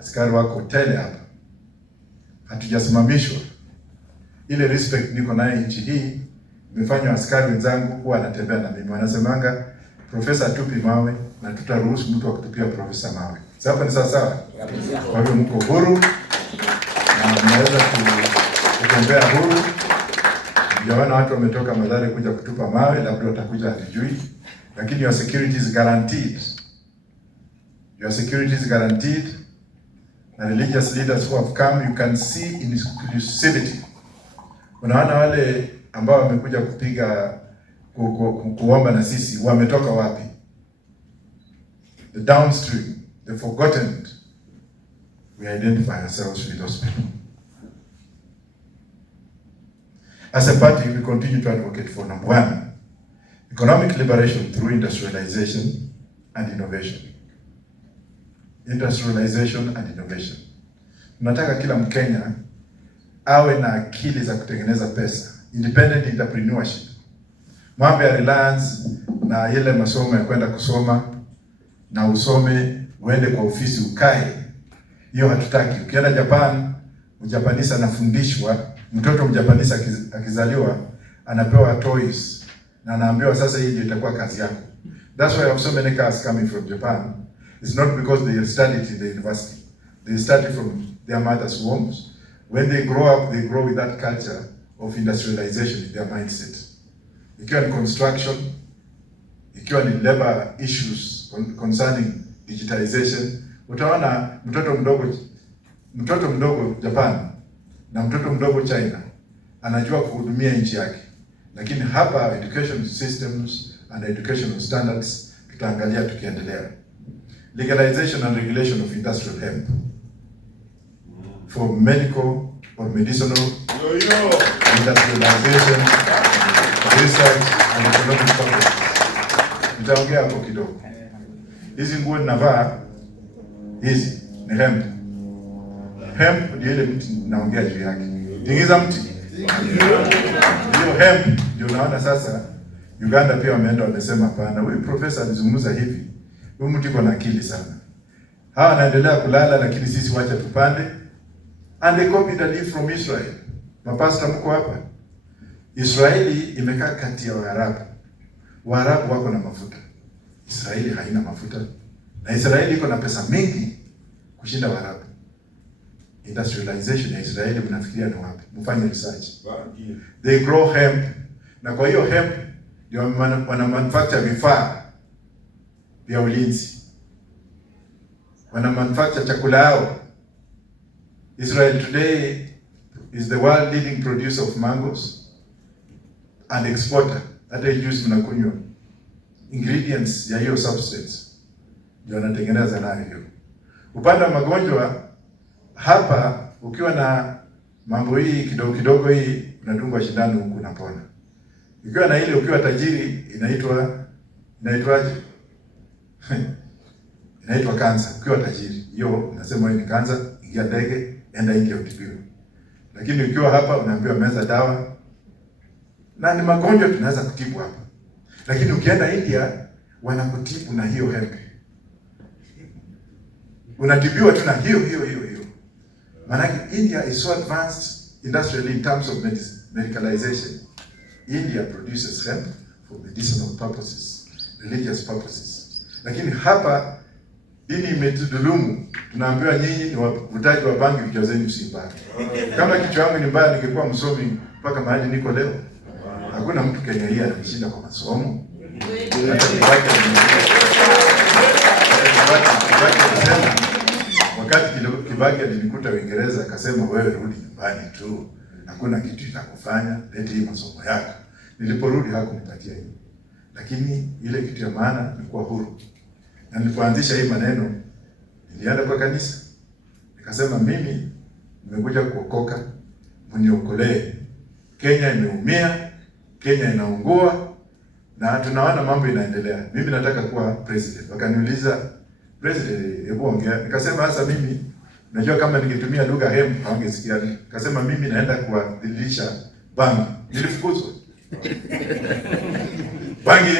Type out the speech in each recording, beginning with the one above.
askari wako tele hapa, hatujasimamishwa. Ile respect niko nayo nchi hii imefanya askari wenzangu huwa anatembea na mimi, wanasemanga profesa atupi mawe na tutaruhusu mtu akutupia profesa mawe. Sasa ni sawa. Kwa hivyo mko huru na mnaweza kutembea huru. Ndio watu wametoka Mathare kuja kutupa mawe, labda watakuja hatujui, lakini your security is guaranteed. Your security is guaranteed. Na religious leaders who have come, you can see inclusivity. Unaona wale ambao wamekuja kupiga kuomba na sisi wametoka wapi? The downstream, the forgotten. We identify ourselves with those people. As a party, we continue to advocate for number one, economic liberation through industrialization and innovation. Industrialization and innovation. Tunataka kila Mkenya awe na akili za kutengeneza pesa, independent entrepreneurship. Mambo ya reliance na ile masomo ya kwenda kusoma na usome uende kwa ofisi ukae, hiyo hatutaki. Ukienda Japan, Mjapanisa anafundishwa, mtoto Mjapanisa akizaliwa anapewa toys na anaambiwa sasa hii ndio itakuwa kazi yako. That's why I have so many cars coming from Japan. It's not because they studied in the university. They studied from their mother's homes. When they grow up, they grow with that culture of industrialization in their mindset. Ikiwa ni construction, ikiwa ni labor issues concerning digitalization, utaona mtoto mdogo Japan na mtoto mdogo China anajua kuhudumia nchi yake. Lakini hapa education systems and educational standards tutaangalia tukiendelea. Legalization and regulation of industrial hemp for medical or medicinal industrialization, research and economic purposes. Nitaongea hapo kidogo. Hizi nguo ninavaa hizi ni hemp. Hemp ndio ile mti naongea juu yake. Tingiza mti. Hiyo hemp ndio unaona sasa Uganda pia wameenda wamesema hapana, huyu profesa alizungumza hivi. Huyu mtu yuko na akili sana. Hawa wanaendelea kulala lakini sisi wacha tupande. And they copied a leaf from Israel. Mapasta mko hapa. Israeli imekaa kati ya Waarabu. Waarabu wako na mafuta. Israeli haina mafuta. Na Israeli iko na pesa mingi kushinda Waarabu. Industrialization ya Israeli mnafikiria ni wapi? Mfanye research. They grow hemp. Na kwa hiyo hemp ndio wana manufacture vifaa vya ulinzi. Wana manufacture chakula yao. Israel today is the world leading producer of mangoes and exporter. Hata juice mnakunywa, ingredients ya hiyo substance ndio wanatengeneza nayo hiyo. Upande wa magonjwa hapa, ukiwa na mambo hii kidogo kidogo hii unadungwa shindano huku unapona. Ukiwa na ile, ukiwa tajiri inaitwaje? Inaitwa kansa. Ukiwa tajiri hiyo unasema wewe ni kansa, ingia ndege enda India utibiwe. Lakini ukiwa hapa unaambiwa meza dawa. Na ni magonjwa tunaweza kutibu hapa. Lakini ukienda India wanakutibu na hiyo hemp. Unatibiwa tu na hiyo. Maana India is so advanced industrially in terms of medicalization. India produces hemp for medicinal purposes, religious purposes. Lakini hapa dini imetudhulumu. Tunaambiwa nyinyi ni wavutaji wa bangi, vichwa zenu si mbaya. Kama kichwa changu ni mbaya ningekuwa msomi mpaka mahali niko leo. Hakuna mtu Kenya hii ananishinda kwa masomo. Wakati Kibaki alinikuta Uingereza akasema wewe rudi nyumbani tu. Hakuna kitu itakufanya, leti hii masomo yako. Niliporudi hakunipatia hiyo. Lakini ile kitu ya maana ni kuwa huru. Na nilipoanzisha hii maneno, nilienda kwa kanisa. Nikasema mimi nimekuja kuokoka, mniokolee. Kenya imeumia, Kenya inaungua na tunaona mambo inaendelea. Mimi nataka kuwa president. Wakaniuliza, president, hebu ongea. Nikasema sasa mimi najua kama ningetumia lugha hemp hawangesikia. Nikasema mimi naenda kuwadhilisha bangi. Nilifukuzwa. Bangi.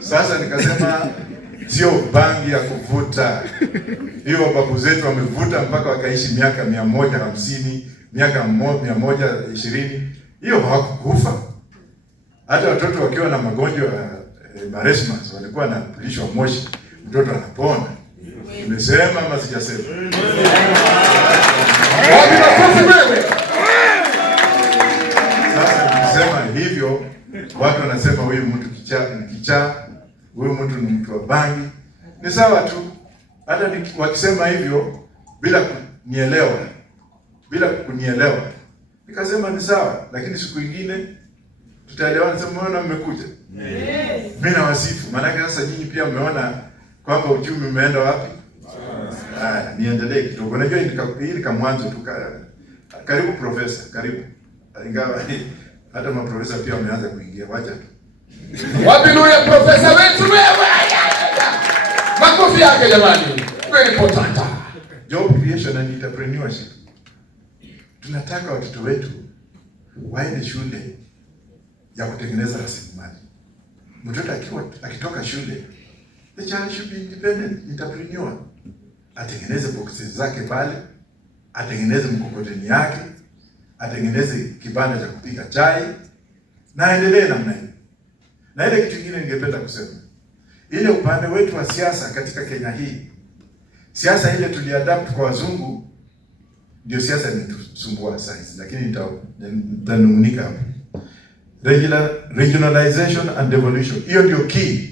Sasa nikasema sio bangi ya kuvuta. Hiyo babu zetu wamevuta mpaka wakaishi miaka 150, miaka 120. Hiyo hawakufa. Hata watoto wakiwa na magonjwa ya marasmus walikuwa wanapulishwa moshi, mtoto anapona. Nimesema ama sijasema? Sasa nikisema hivyo, watu wanasema huyu mtu kichaa, huyu mtu ni mtu wa bangi. Ni sawa tu. Hata wakisema hivyo bila kunielewa, nikasema ni sawa, lakini siku nyingine tutaelewana. Nasema mbona mmekuja? Mimi nawasifu, maana sasa nyinyi pia mmeona kwamba uchumi umeenda wapi. Niendelee kidogo. Unajua hili kama mwanzo tu. Karibu profesa, karibu. Ingawa hata maprofesa pia wameanza kuingia, wacha tu. Wapi ndio ya profesa wetu wewe? Makofi yake jamani. Very important. Job creation and entrepreneurship. Tunataka watoto wetu waende shule ya kutengeneza rasilimali. Mtoto akitoka shule, the child should be independent, entrepreneur. Atengeneze boxes zake pale, atengeneze mkokoteni yake, atengeneze kibanda cha kupika chai, na aendelee namna hiyo. Na ile kitu kingine ningependa kusema, ile upande wetu wa siasa katika Kenya hii, siasa ile tuliadapt kwa wazungu, ndio siasa imetusumbua sasa, lakini nitanung'unika hapo. Regionalization and devolution, hiyo ndio key.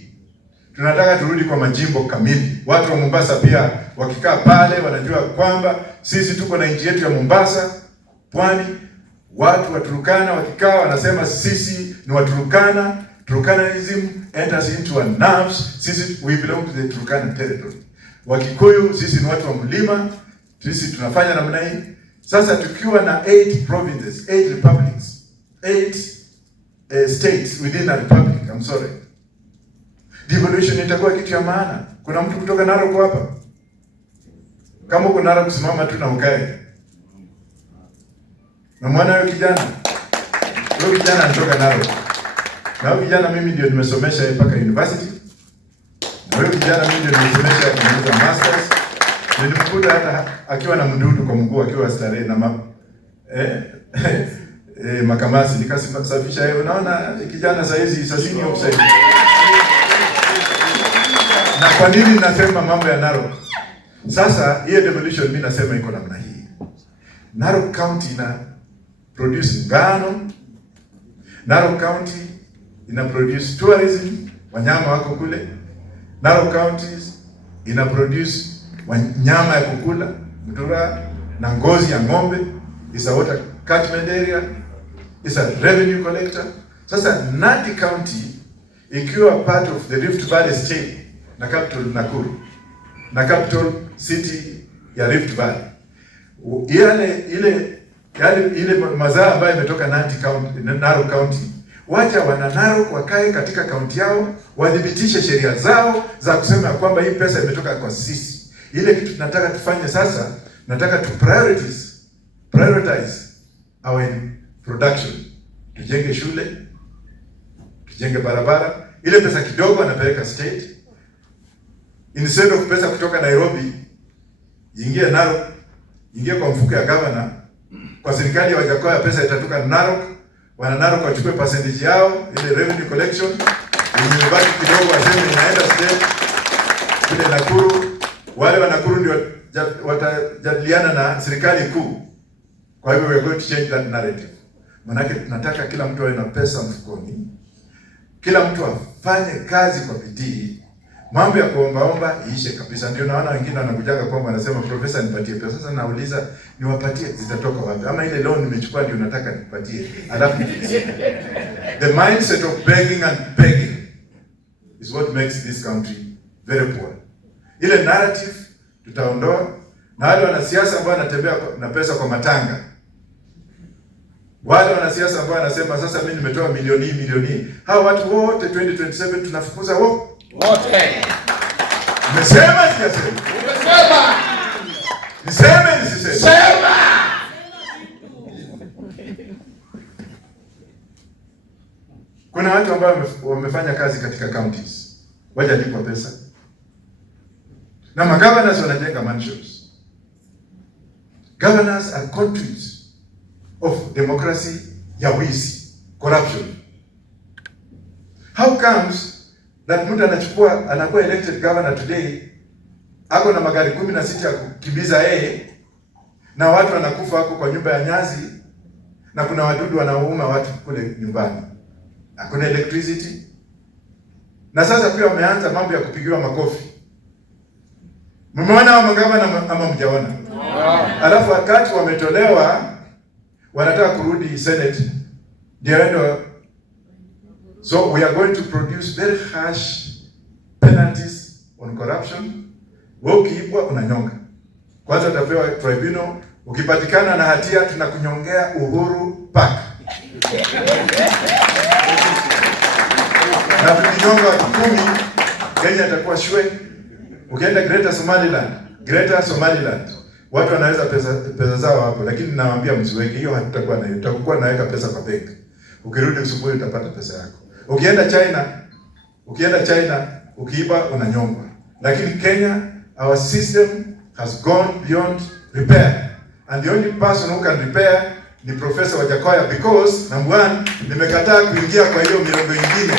Tunataka turudi kwa majimbo kamili. Watu wa Mombasa pia wakikaa pale wanajua kwamba sisi tuko na nchi yetu ya Mombasa, Pwani. Watu wa Turkana wakikaa wanasema sisi ni wa Turkana. Turkanism enters into our nerves. Sisi we belong to the Turkana territory. Wakikuyu sisi ni watu wa mlima. Sisi tunafanya namna hii. Sasa tukiwa na 8 provinces, 8 republics, 8 states within a republic, I'm sorry. Devolution itakuwa kitu ya maana. Kuna mtu kutoka Narok hapa? Kama uko Narok kusimama tu na ukae. Na mwana yule kijana. Yule kijana anatoka Narok. Na yule kijana mimi ndio nimesomesha yeye mpaka university. Na yule kijana mimi ndio nimesomesha kwa masters. Nilimkuta hata akiwa na mdudu kwa mguu akiwa starehe na makamasi, nikasafisha yeye. Unaona kijana saa hizi sasini offside. Na kwa nini nasema mambo ya Narok? Sasa hiyo devolution mimi nasema iko namna hii. Narok County ina produce ngano. Narok County ina produce tourism, wanyama wako kule. Narok County ina produce wanyama ya kukula, mtura na ngozi ya ng'ombe. Is a water catchment area, is a revenue collector. Sasa Nandi County ikiwa part of the Rift Valley state na capital Nakuru na capital city ya Rift Valley, ile mazao ambayo imetoka Nandi County, Narok County, wacha wana Narok wakae katika kaunti yao, wadhibitishe sheria zao za kusema kwamba hii pesa imetoka kwa sisi. Ile kitu tunataka tufanye sasa, nataka tu prioritize our production. Tujenge shule, tujenge barabara. Ile pesa kidogo anapeleka state, instead of pesa kutoka Nairobi ingie Narok, ingie kwa mfuko ya governor, kwa serikali ya Wajakoya pesa itatoka Narok, wana Narok wachukue percentage yao, ile revenue collection, imebaki kidogo waseme inaenda state. Kule Nakuru, wale wa Nakuru ndio watajadiliana na serikali kuu. Kwa hivyo we are going to change that narrative. Manake tunataka kila mtu awe na pesa mfukoni, kila mtu afanye kazi kwa bidii, mambo ya kuombaomba iishe kabisa. Ndio naona wengine wanakujaga kwamba wanasema profesa nipatie pesa. Sasa nauliza niwapatie zitatoka wapi? Ama ile loan nimechukua ndio nataka nipatie. Alafu the mindset of begging and begging is what makes this country very poor. Ile narrative tutaondoa, na wale wanasiasa ambao wanatembea na pesa kwa matanga, wale wanasiasa ambao wanasema sasa mimi nimetoa milioni, hao watu wote 2027 tunafukuza wote. Nimesema sijasema? Umesema. Niseme nisiseme? Sema. Kuna watu ambao wamefanya kazi katika counties, wajalipwa pesa, Na magovernors wanajenga mansions. Governors are conduits of democracy ya wizi, corruption. How comes that mtu anakuwa elected governor today, ako na magari 16 ya kukimbiza yeye, na watu wanakufa wako kwa nyumba ya nyazi, na kuna wadudu wanauma watu kule nyumbani. Hakuna electricity. Na sasa pia wameanza mambo ya kupigiwa makofi. Mmeona hao magavana ama mjaona? Alafu wakati wametolewa wanataka kurudi Senate. Ndio. So we are going to produce very harsh penalties on corruption. Wewe ukiibwa unanyonga. Kwanza utapewa tribunal, ukipatikana na hatia tunakunyongea Uhuru Park. Na tukinyonga watu 10, Kenya itakuwa shwe. Ukienda Greater Somaliland, watu wanaweza pesa zao hapo, lakini nawaambia msiweke hiyo, hatutakuwa na hiyo. Tutakuwa naweka pesa kwa benki. Ukirudi asubuhi utapata pesa yako. Ukienda China, ukiiba unanyongwa. Lakini Kenya, our system has gone beyond repair. And the only person who can repair ni Professor Wajackoya, because number one, nimekataa kuingia kwa hiyo mirongo ingine.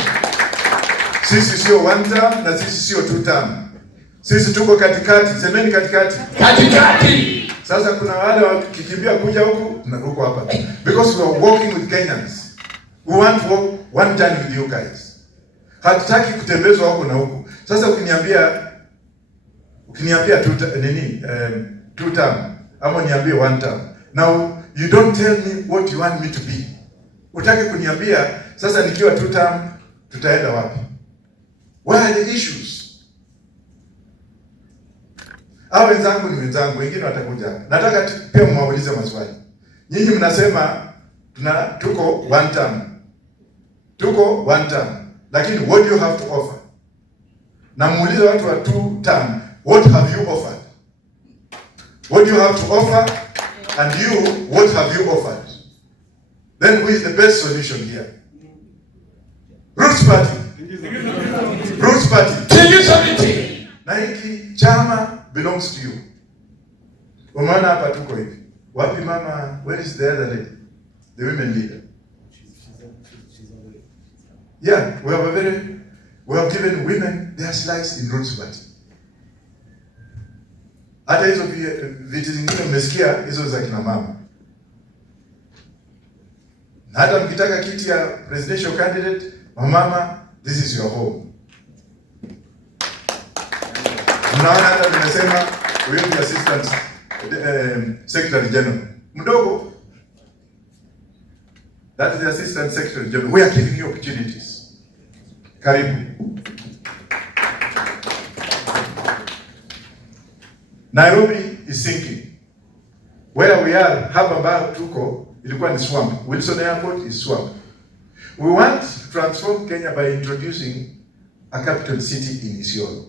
Sisi sio one term na sisi sio two term. Sisi tuko katikati. Semeni katikati. Katikati. Sasa kuna wale wakikimbia kuja huku na huko hapa. Because we are working with Kenyans. We want to walk one journey with you guys. Hatutaki kutembezwa huko na huko. Sasa ukiniambia two term ama niambie one term. Now you don't tell me what you want me to be. Utaki kuniambia sasa nikiwa two term tutaenda wapi? What are the issues? Hao wenzangu ni wenzangu, wengine watakuja. Nataka pia mwaulize maswali. Nyinyi mnasema tuko one term. Tuko one term. Lakini what do you have to offer? Na muulize watu wa two term, what have you offered? What do you have to offer? And you, what have you offered? Then who is the best solution here? Roots Party. Roots Party. Na hiki chama belongs to you. Umeona hapa tuko hivi. Wapi mama? Where is the other lady? The women leader. Yeah, we have given women their slice in Roots Party. Hata hizo vitu zingine mmesikia hizo za kina mama. Na hata mkitaka kiti ya presidential candidate, mama, this is your home. Mnaona hata nimesema huyo ni assistant secretary general. Mdogo. That is the assistant secretary general. We are giving you opportunities. Karibu. Nairobi is sinking. Where we are, hapa ambayo tuko, ilikuwa ni swamp. Wilson Airport is swamp. We want to transform Kenya by introducing a capital city in Isiolo.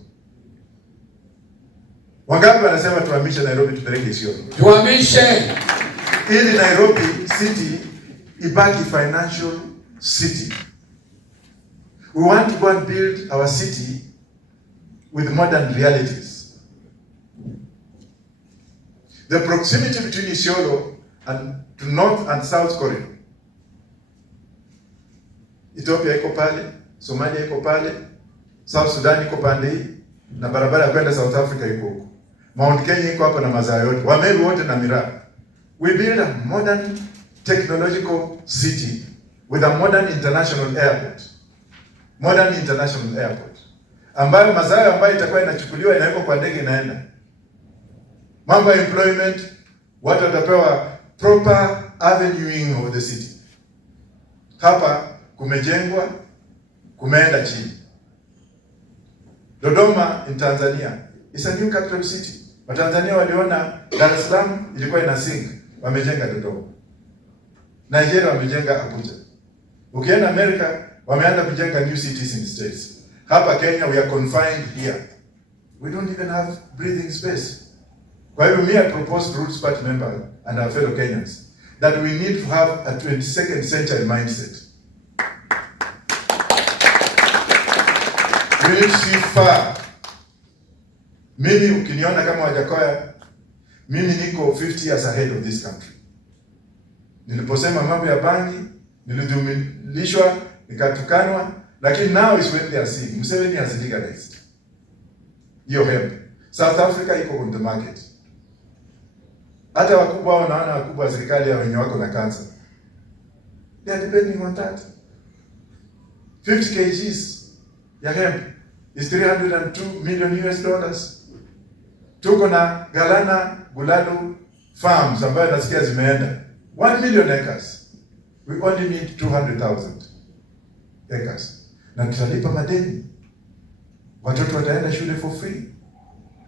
Wangapi wanasema tuhamishe Nairobi tupeleke Isiolo? Tuhamishe. Ili Nairobi city ibaki financial city. We want to go and build our city with modern realities. The proximity between Isiolo and to North and South corridor. Ethiopia iko pale, Somalia iko pale, South Sudan iko pande hii, na barabara ya kwenda South Africa iko huko. Mount Kenya iko hapa na mazao yote. Wameru wote na Miraa. We build a modern technological city with a modern international airport. Modern international airport. Ambayo mazao ambayo itakuwa inachukuliwa inawekwa kwa ndege inaenda. Mambo ya employment, watu watapewa proper avenuing of the city. Hapa kumejengwa, kumeenda chini. Dodoma in Tanzania is a new capital city. Watanzania waliona Dar es Salaam ilikuwa ina sink, wamejenga Dodoma. Nigeria wamejenga Abuja. Ukienda America wameanza kujenga new cities in states. Hapa Kenya we are confined here. We don't even have breathing space. Kwa hivyo I propose to Roots Party member and our fellow Kenyans that we need to have a 22nd century mindset. We need to see far. Mimi ukiniona kama Wajakoya, mimi niko 50 years ahead of this country. Niliposema mambo ya bangi, nilidhulumishwa, nikatukanwa, lakini now is when they are seeing Museveni has legalized hiyo hemp. South Africa iko on the market. Hata wakubwa wanaona wakubwa wa serikali ya wenye wako na cancer, they are depending on that. 50 kgs ya hemp is $302 million. Tuko na Galana Guladu farms ambayo nasikia zimeenda 1 million acres. We only need 200,000 acres. Na tutalipa madeni. Watoto wataenda shule for free.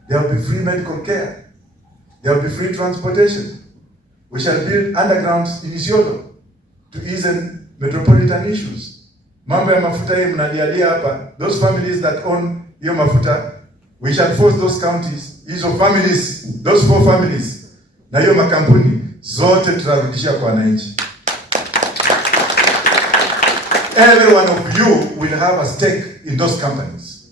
There will be free medical care. There will be free transportation. We shall build undergrounds in Isiolo to ease metropolitan issues. Mambo ya mafuta hii mnalialia hapa. Those families that own hiyo mafuta, we shall force those counties, hizo families, those 4 families, na hiyo makampuni zote tutarudisha kwa wananchi. Every one of you will have a stake in those companies.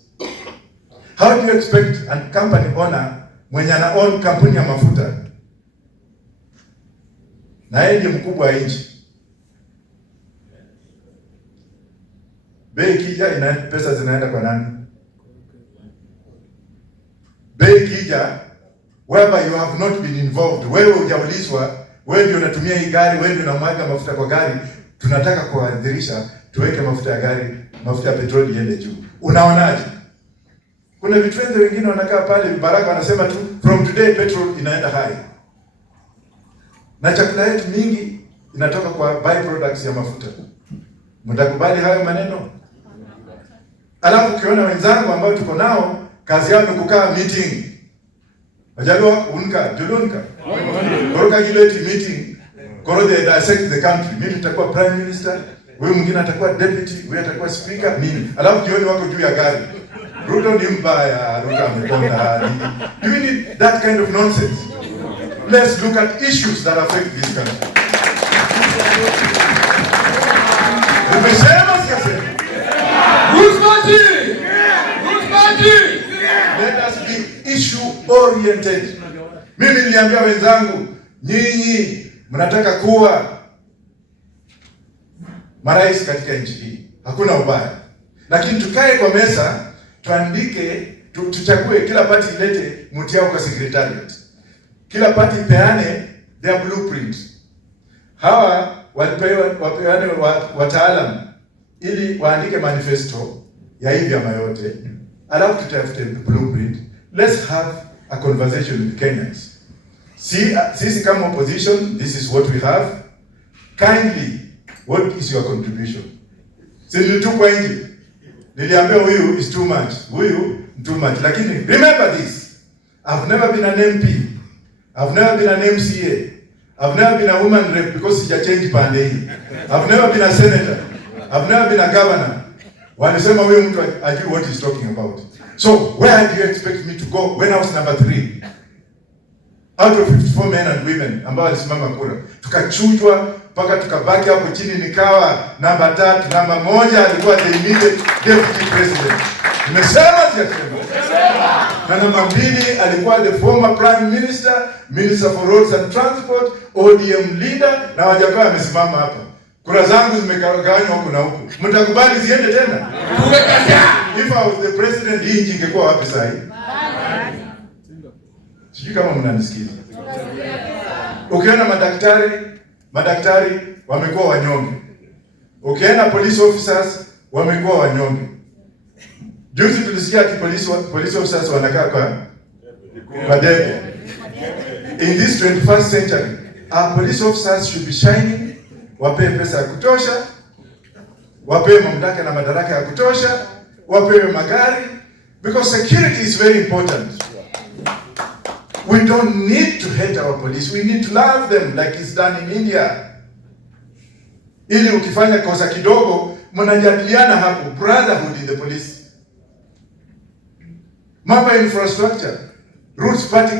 How do you expect a company owner mwenye ana own kampuni ya mafuta na yeye ndiye mkubwa wa nchi, bei kija pesa zinaenda kwa nani? Bei kija whereby you have not been involved, wewe hujaulizwa, wewe ndio unatumia hii gari, wewe ndio unamwaga mafuta kwa gari, tunataka kuadhirisha tuweke mafuta ya gari, mafuta ya petroli iende juu. Unaonaje? Kuna vitwende wengine wanakaa pale Baraka wanasema tu from today petrol inaenda high. Na chakula yetu mingi inatoka kwa byproducts ya mafuta. Mtakubali hayo maneno? Alafu ukiona wenzangu ambao tuko nao kazi yao ni kukaa meeting. Wajalua unka, julunka. Koroka gileti meeting. Koro they dissect the country. Mimi nitakuwa prime minister, wewe mwingine atakuwa deputy, wewe atakuwa speaker, mimi. Alafu jioni wako juu ya gari. Ruto ni mbaya, Ruto amekonda hadi. Do we need that kind of nonsense? Let's look at issues that affect this country. Umesema sikasema? Who's party? Who's party? Let us be issue oriented. Mimi niliambia wenzangu, nyinyi mnataka kuwa marais katika nchi hii. Hakuna ubaya. Lakini tukae kwa meza, tuandike, tuchague, kila party ilete mtu yao kwa secretariat. Kila party peane their blueprint. Hawa wapeane wataalamu ili waandike manifesto ya hivi ama yote. Alafu tutafute blueprint. Let's have a conversation with Kenyans. Sisi kama opposition, this is what we have. Kindly, what is your contribution? Nilitupwa nje. Niliambia huyu is too much. Huyu too much. Lakini remember this. I've never been an MP. I've never been an MCA. I've never been a woman rep because sija change pande hii. I've never been a senator. I've never been a governor. Walisema huyu mtu ajui what he's talking about. So where do you expect me to go when I was number 3? Out of 54 men and women ambao walisimama kura, tukachujwa mpaka tukabaki hapo chini, nikawa namba 3. Namba 1 alikuwa the immediate deputy president. Nimesema sijasema? Na namba 2 alikuwa the former prime minister, minister for roads and transport, ODM leader, na Wajakoya amesimama hapa. Kura zangu zimegawanywa huku na huku. Mtakubali ziende tena? If I was the president, hii nchi ingekuwa wapi sasa hivi? Sijui kama mnanisikiza. Ukiona madaktari wamekuwa wanyonge. Ukiona police officers wamekuwa wanyonge. Juzi tulisikia ati police officers wanakaa kwa debe. In this 21st century, our police officers should be shining, wapewe pesa ya kutosha, wapewe mamlaka na madaraka ya kutosha, wapewe magari, because security is very important. We don't need to hate our police. We need to love them like it's done in India. Ili ukifanya kosa kidogo, mnajadiliana hapo, brotherhood in the police. Mambo infrastructure. Roots Party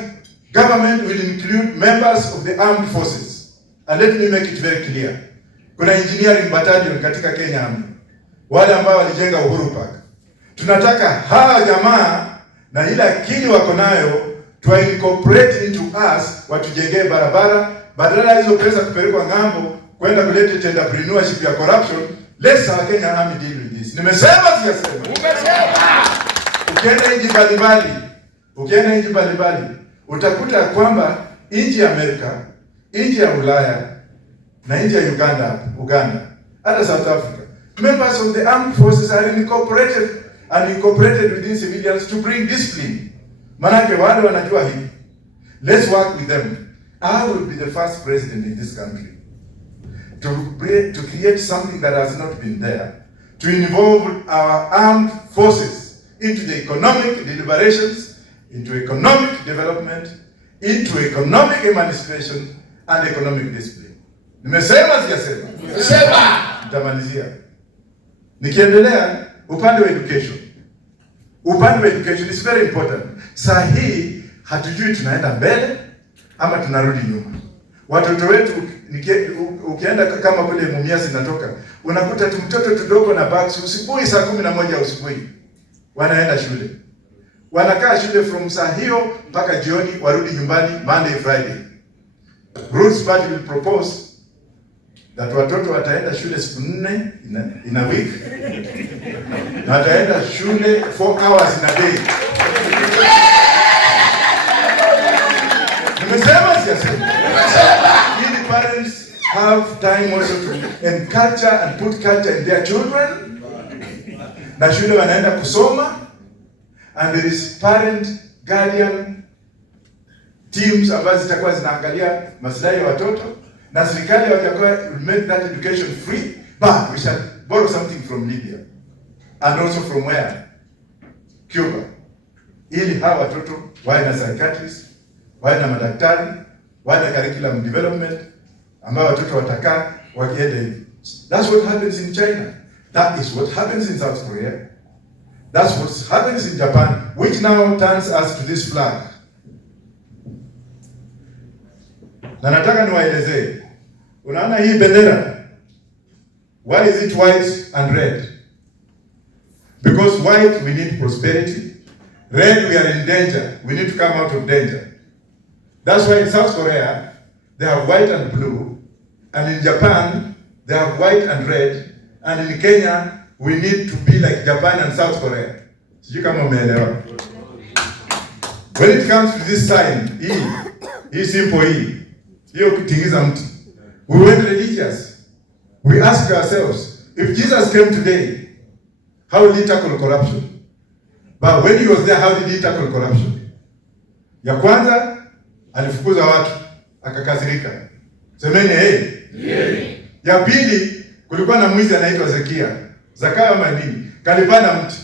government will include members of the armed forces. And let me make it very clear. Kuna engineering battalion katika Kenya Army. Wale ambao walijenga Uhuru Park. Tunataka hawa jamaa na ile akili wako nayo to incorporate into us, watujengee barabara, badala ya hizo pesa kupelekwa ng'ambo kwenda kuleta entrepreneurship ya corruption. Let's our Kenya army deal with this. Nimesema sijasema? Umesema. Ukienda nchi mbalimbali utakuta kwamba nchi ya Amerika, nchi ya Ulaya na nchi ya Uganda, hata South Africa, members of the armed forces are incorporated within civilians to bring discipline. Manake wale wanajua hivi. Let's work with them. I will be the first president in this country to create something that has not been there, to involve our armed forces into the economic deliberations, into economic development, into economic emancipation and economic discipline. Nimesema sijasema? Nimesema. Nitamalizia. Nikiendelea upande wa education. Upande wa education is very important. Saa hii hatujui tunaenda mbele ama tunarudi nyuma. Watoto wetu ukienda kama kule Mumias zinatoka, unakuta mtoto tudogo na bags usibuhi saa 11 usibuhi. Wanaenda shule. Wanakaa shule from saa hiyo mpaka jioni, warudi nyumbani Monday Friday. Roots Party will propose that watoto wataenda shule siku 4 in a week. Na wataenda shule 4 hours in a day. Nimesema sijasema? Ili parents have time also to enculture and put culture in their children. Na shule wanaenda kusoma, and there is parent guardian teams ambazo zitakuwa zinaangalia maslahi ya watoto, na serikali watakuwa will make that education free, but we shall borrow something from Libya and also from where? Cuba. Ili hawa watoto wawe na psychiatrists, wawe na madaktari, wawe na curriculum development ambao watoto watakaa wakienda hivi. That's what happens in China. That is what happens in South Korea. That's what happens in Japan, which now turns us to this flag. Na nataka niwaelezee. Unaona hii bendera? Why is it white and red? Because white, we need prosperity. Red, we are in danger. We need to come out of danger. That's why in South Korea, they have white and blue. And in Japan, they have white and red. And in Kenya, we need to be like Japan and South Korea. Sijui kama umeelewa. When it comes to this sign, hii simple hii. Hiyo kutingiza mtu. We went religious. We ask ourselves, if Jesus came today, how did he tackle corruption? But when he was there, how did he tackle corruption? Ya kwanza, alifukuza watu, akakasirika. Semeni hey. Ya pili, kulikuwa na mwizi anaitwa Zakayo ama nini? Kalipanda mti.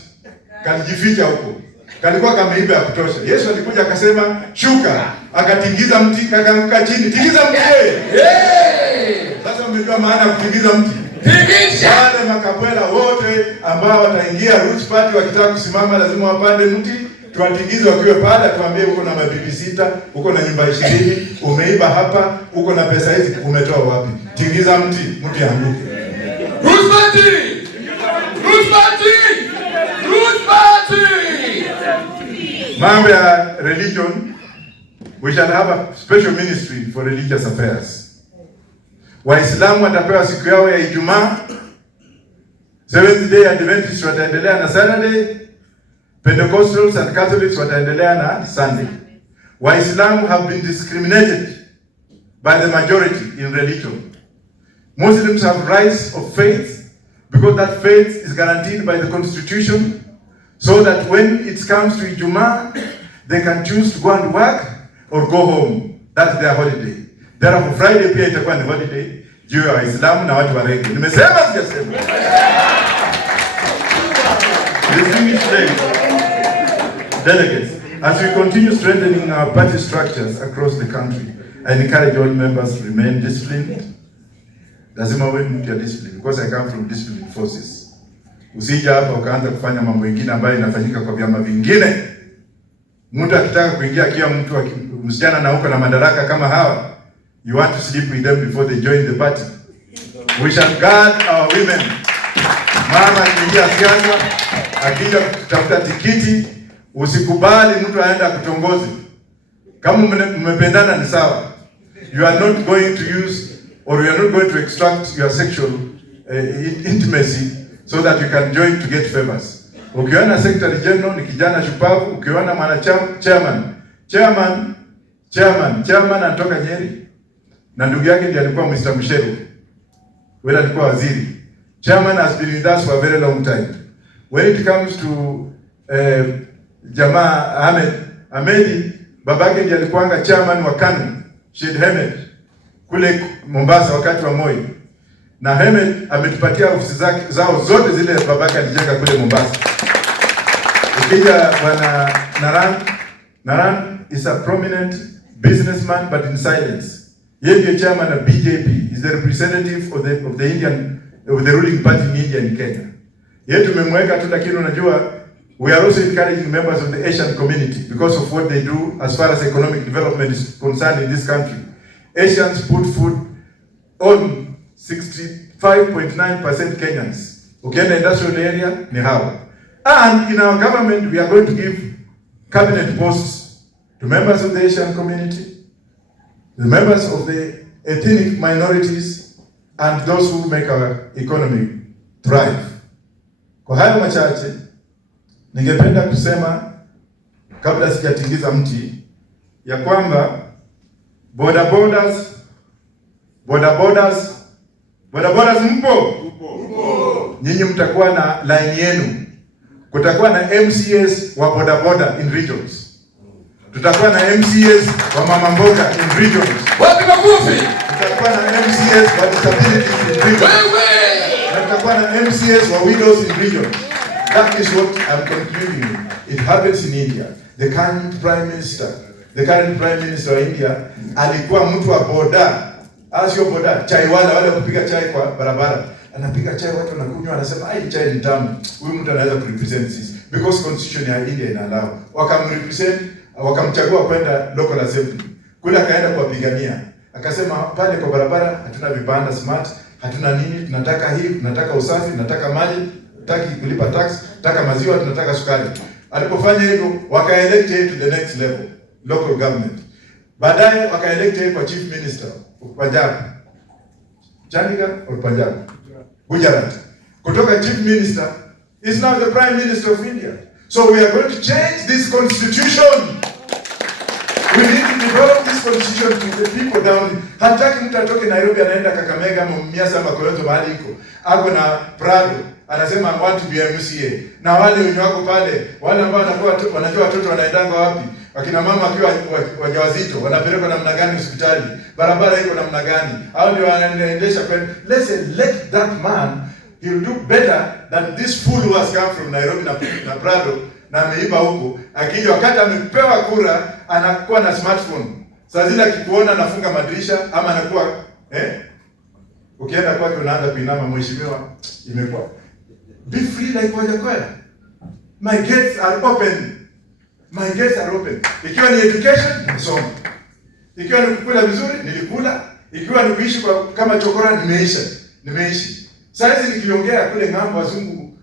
Kalijificha huko. Kalikuwa kameiba ya kutosha. Yesu alikuja akasema, "Shuka." Akatingiza mti, akaanguka chini. Tingiza mti yeye. Sasa umejua maana ya kutingiza mti? Tingisha. Wale makapwela wote ambao wataingia Roots Party wakitaka kusimama lazima wapande mti. Tuwatingize wakiwe pale, tuambie uko na mabibi 6, uko na nyumba 20, umeiba hapa, uko na pesa hizi, umetoa wapi? Tingiza mti anguke. Roots Party! Roots Party! Roots Party! Mambo ya religion, we shall have a special ministry for religious affairs. Waislamu watapewa siku yao ya Ijumaa. Seventh Day Adventists wataendelea na Saturday. Pentecostals and Catholics wataendelea na Sunday. Waislamu have been discriminated by the majority in religion. Muslims have rights of faith because that faith is guaranteed by the constitution, so that when it comes to Ijumaa, they can choose to go and work or go home. That's their holiday. Therefore Friday pia itakuwa ni holiday juu ya Waislamu na watu wa Rege. Nimesema sijasema? Distinguished delegates, as we continue strengthening our party structures across the country, I encourage all members to remain disciplined. Lazima uwe mtu ya discipline, because I come from disciplined forces. Usija hapa ukaanza kufanya mambo mengine ambayo inafanyika kwa vyama vingine. Mtu akitaka kuingia kia mtu msichana na huko na madaraka kama hawa, you want to sleep with them before they join the party. We shall guard our women. Mama akiingia siasa, akija kutafuta tikiti, Usikubali mtu aenda kutongozi. Kama mmependana ni sawa. You are not going to use or you are not going to extract your sexual intimacy so that you can join to get favors. Ukiona secretary general ni kijana shupavu, ukiona mwanachama chairman anatoka Nyeri na ndugu yake ndiye alikuwa Mr. Mshero. Wewe alikuwa waziri. Chairman has been with us for a very long time. When it comes to Jamaa Ahmed, babake ndiye alikuwa chairman wa KANU, Sheikh Ahmed kule Mombasa wakati wa Moi. Na Ahmed ametupatia ofisi zao zote zile babake alijenga kule Mombasa. Ukija bwana Naran is a prominent businessman but in silence. Yeye ndiye chairman of BJP, is the representative of the ruling party in India and Kenya. Yeye tumemweka tu, lakini unajua we are also encouraging members of the Asian community because of what they do as far as economic development is concerned in this country. Asians put food on 65.9% Kenyans. Ukienda industrial area ni hawa. And in our government we are going to give cabinet posts to members of the Asian community, the members of the ethnic minorities, and those who make our economy thrive. Kwa hayo machache, ningependa kusema kabla sijatingiza mti ya kwamba bodabodas mpo? Nyinyi mtakuwa na line yenu. Kutakuwa na MCS wa bodaboda in regions. Tutakuwa na MCS wa mama mboga in regions. Wapi makofi? Tutakuwa na MCS wa disability in regions. Tutakuwa na MCS wa widows in regions. That is what I'm concluding. It happens in India. The current prime minister wa India alikuwa mtu wa boda. Asio boda, chai wale kupiga chai kwa barabara. Anapiga chai, watu wanakunywa, anasema ai chai ni tamu. Huyu mtu anaweza kurepresent sisi because constitution ya India inallow. Wakamrepresent, wakamchagua kwenda local assembly. Kule akaenda kuwapigania. Akasema pale kwa barabara hatuna vibanda smart, hatuna nini, tunataka hii, tunataka usafi, tunataka maji, tunataka kulipa tax, tunataka maziwa, tunataka sukari. Alipofanya hivyo, wakaelect him to the next level, local government. Baadaye wakaelect him kwa chief minister of Punjab. Chandigarh or Punjab? Gujarat. Kutoka chief minister is now the prime minister of India. So we are going to change this constitution. We need to develop this constitution to the people down. Hataki mtu atoke Nairobi anaenda Kakamega ama Mumias ama Kolonzo mahali iko. Ako na Prado anasema I want to be MCA. Na wale wenye wako pale, wale ambao wanajua watoto wanaendanga wapi. Wakina mama wakiwa wajawazito wanapelekwa namna gani hospitali, barabara iko namna gani, hao ndio wanaendesha kwenda. Let's elect that man, he will do better than this fool who has come from Nairobi na Prado na ameiba huko. Akija wakati amepewa kura anakuwa na smartphone. Saa zile akikuona anafunga madirisha ama anakuwa ukienda kwake unaanza kuinama, mheshimiwa imekuwa. Be free like Wajakoya. My gates are open. My gates are open. Ikiwa ni education, nisoma. Ikiwa ni kukula vizuri, nilikula. Ikiwa ni kuishi kwa kama chokora, nimeishi. Sasa nikiongea kule ng'ambo wazungu,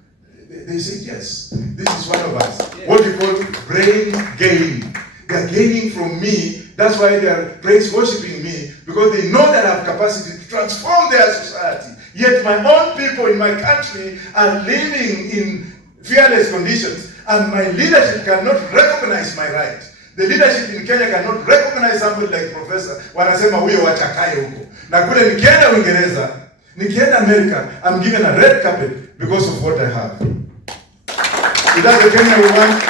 they say yes, this is one of us. What you call brain gain. They are gaining from me. That's why they are praise worshiping me, because they know that I have capacity to transform their society. Yet my own people in my country are living in fearless conditions. And my leadership cannot recognize my right. The leadership in Kenya cannot recognize somebody like Professor. Wanasema huyo wachakae huko. Na kule nikienda Uingereza, nikienda America, I'm given a red carpet because of what I have. Is that the Kenya we want?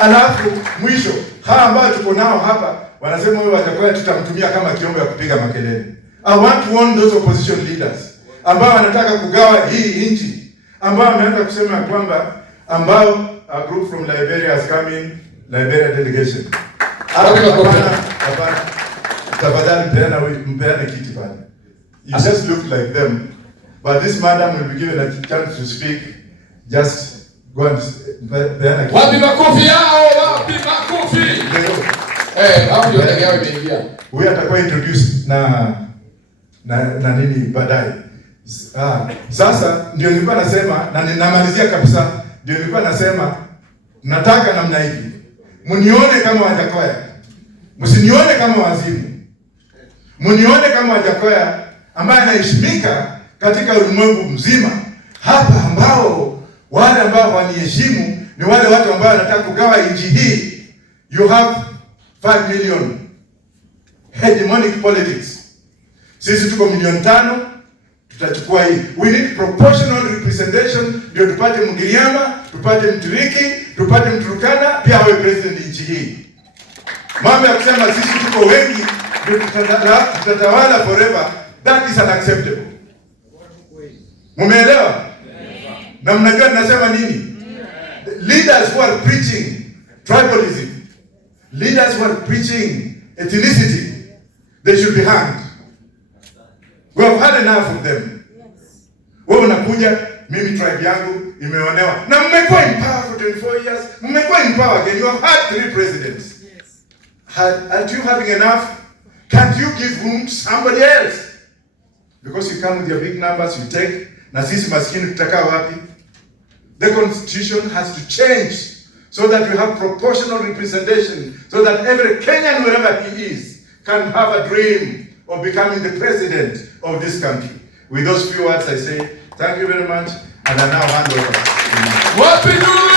Alafu mwisho, hawa ambao tuko nao hapa, wanasema huyo wachakae tutamtumia kama kiombe ya kupiga makelele. I want to warn those opposition leaders ambao wanataka kugawa hii nchi, ambao wameanza kusema kwamba ambao a group from Liberia has come in, Liberia delegation. Hapana. Tafadhali mpeane kiti pale. You just look like them. But this madam will be given a chance to speak. Just go and peana kiti. Wapi makofi yao? Wapi makofi? Hapo ndio ndio imeingia. Huyu atakuwa introduce na nini baadaye. Sasa ndio nilikuwa nasema na ninamalizia kabisa. Ndio nilikuwa nasema Nataka namna hivi, mnione kama Wajakoya, msinione kama wazimu. Mnione kama Wajakoya ambaye anaheshimika katika ulimwengu mzima hapa, ambao wale ambao waniheshimu ni wale watu ambao wanataka kugawa nchi hii. You have 5 million hegemonic politics. Sisi tuko 5 tutachukua hii. We need proportional representation ndio tupate Mgiriama, tupate Mtiriki, tupate Mturukana pia awe president nchi hii. Mambo ya kusema sisi tuko wengi ndio tutatawala forever, that is unacceptable. Mumeelewa? Na mnajua ninasema nini? Leaders who are preaching tribalism, leaders who are preaching ethnicity, they should be hanged. We have had enough of them. Wewe unakuja, mimi tribe yangu imeonewa. Na mmekuwa in power for 24 years. Mmekuwa in power again. You have had 3 presidents. Aren't you having enough? Can't you give room to somebody else? Because you come with your big numbers, you take. Na sisi maskini tutakaa wapi? The constitution has to change so that we have proportional representation, so that every Kenyan, wherever he is, can have a dream of becoming the president of this country. With those few words, I say thank you very much, and I now hand over.